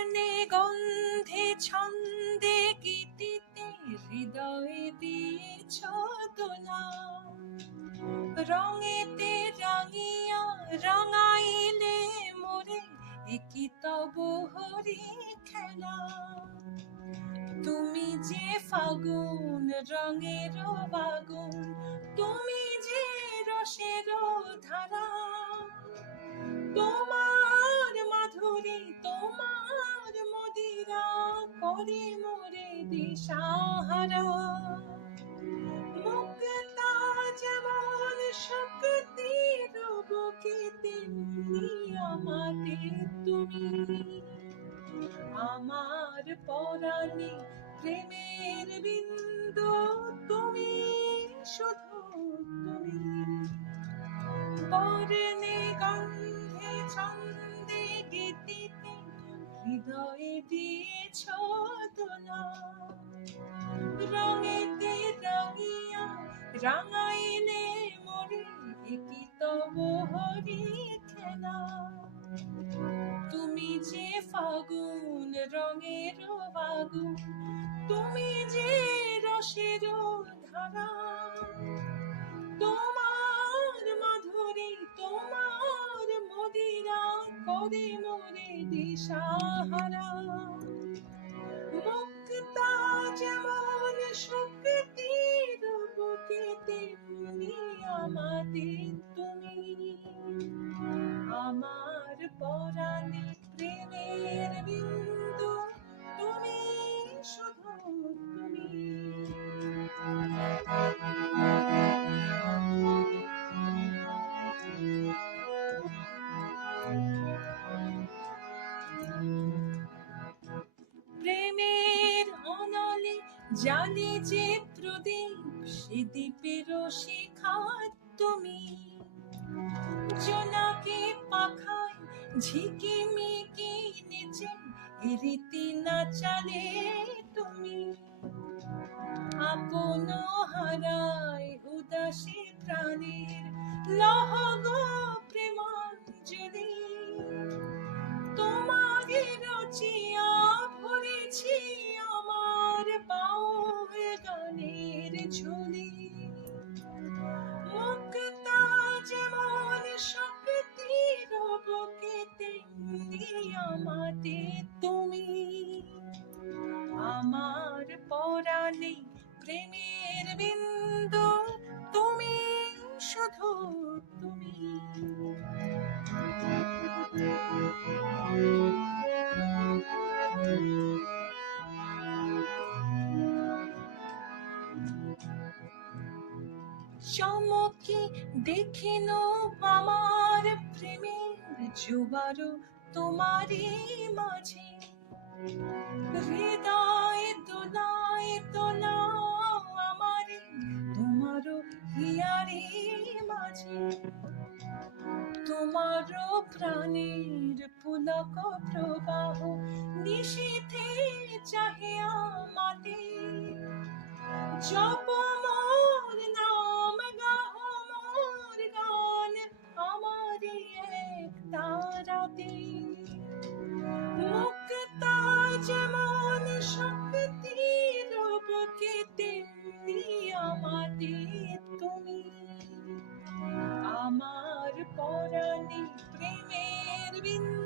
বর্ণে গন্ধে ছন্দে গীতিতে হৃদয়ে দিয়েছ দোলা, রঙেতে রাঙিয়া রঙাইলে মোরে একই তব হরি খেলা। তুমি যে ফাগুন রঙের বাগুন, তুমি যে রসের ধারা, তোমার মাধুরী তোমার মদিরা করে মোরে দিশাহারা। মুক্তা যেমন শক্তির বুকে তেমনি আমাদের তুমি, আমার পরাণে প্রেমের বিন্দু তুমি, শুধু তুমি। বর্ণে গন্ধে ছন্দে গীতিতে হৃদয়ে দিয়েছ দোলা, রঙেতে রঙিয়া রাঙাইলে মোরে একই তব হরি খেলা। তুমি যে ফাগুন রঙের বাগুন, তুমি যে রসের ধারা, তোমার মাধুরী তোমার মদিরা করে মোরে দিশাহারা। মুক্তা যেমন শক্তির বুকে তেমনি আমাদের তুমি, আমার পরাণে প্রেমের বিন্দু তুমি, শুধু তুমি। প্রেমের অনলে জানি যে প্রদীপ, সে দীপের শিখা তুমি। জোনাকে পাখায় ঝিকিমিকি নিচে রীতি নাচালে তুমি। আপন হারায় উদাসী প্রাণের লহগ প্রেমাঞ্জলি, তোমাকে রচিয়া ভরেছি আমার বাউল গানের ঝুলি। মুক্তা যেমন শক্তির বুকে তেমনি আমাদের তুমি, আমার পরাণে প্রেমের বিন্দু তুমি, শুধু তুমি। চমকে দেখিন আমার প্রেমের জোয়ার তোমারই মাঝে, হৃদয় দোলায় দোলাও আমার তোমার হিয়ারে মাঝে। তোমার প্রাণের পুলক প্রবাহ নিশীথে চাহিয়া মাতে, জপ মোর নাম গাহ মোর গান আমার এক তারাতে। মুক্তা যেমন শক্তির বুকে তেমনি আমাদের তুমি, আমার পরাণে প্রেমের বিন্দু